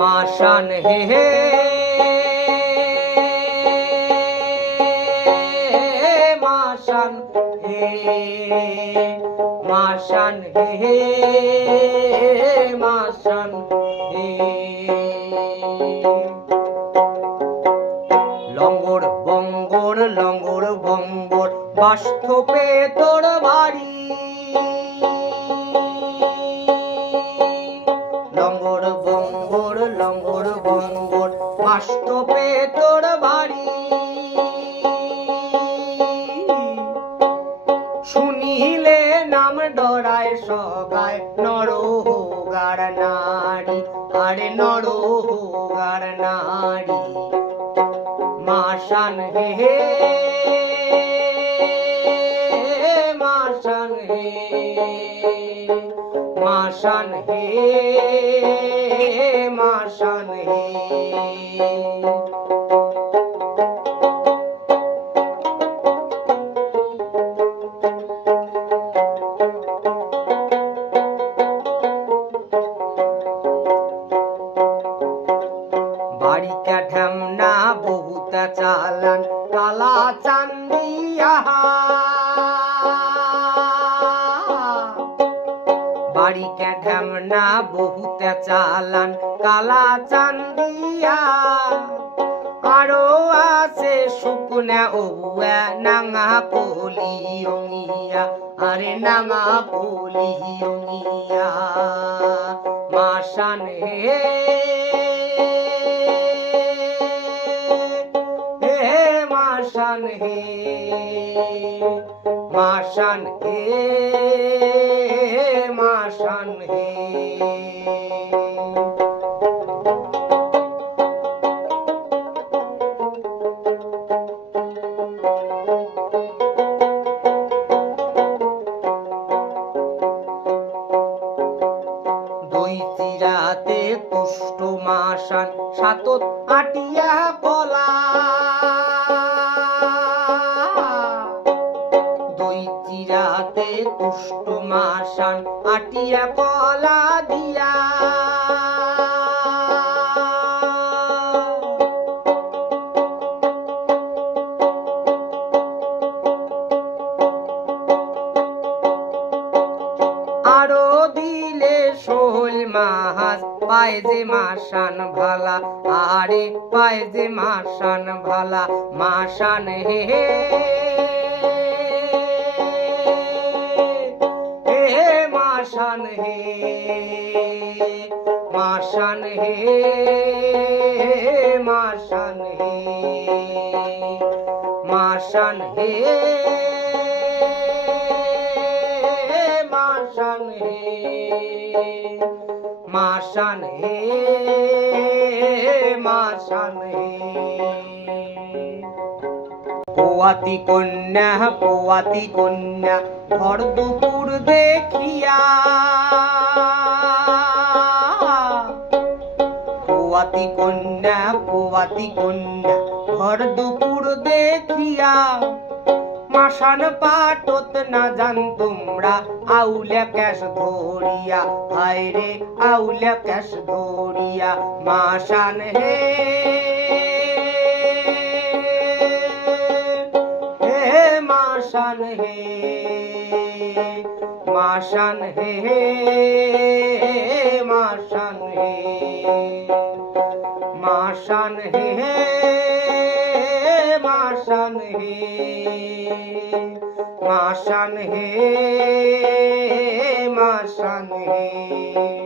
মাশান হে হে। মাশান হে মাশান হে মাশান হে। লঙ্গর বঙ্গর লঙ্গর বঙ্গর বাস্তবে তোর বাড়ি। লঙ্গর বঙ্গর লঙ্গর বঙ্গর বাস্তবে তোর বাড়ি। শুনিলে নাম ডরায় সগায় নর হোগার নারী, আরে নর হোগার নারী। মাশান হে হে মাসান হে মাসান হে। মাশান। হে বাড়ি কাঠাম না বহুতা চালান কালা চান্দিয়া বাড়ি কাঠাম না বহুতা চালান কালা চান্দিয়া আরও আছে শুকনা ওয়া নাঙা পলিয়ঙিয়া আরে নাঙা পলিয়ঙিয়া মাশান হে হে মাশান হে মাশান হে মাশান হে তুষ্ট মাসান সাতত আটিয়া কলা। চিরাতে তুষ্ট মাসান আটিয়া কলা দিয়া। আরও দিলে শোল মাহাস, পায় যে মাসান ভালা, আরে পায় যে মাসান ভালা মাসান হে হে। মাসান হে মাসান হে মাসান হে মাসান হে মাসান হে মাসান হে মাসান হে। পোয়াতি কন্যা পোয়াতি কন্যা ভর দুপুর দেখিয়া। পোয়াতি কন্যা পোয়াতি কন্যা ভর দুপুর দেখিয়া। মাসান পাটত না জান তোমরা আউলে ক্যাশ ধরিয়া। হায় রে আউলে ক্যাশ ধরিয়া, মাসান হে। মাসান হে মাসান হে মাসান হে মাসান হে মাসান হে মাসান হে মাসান হে।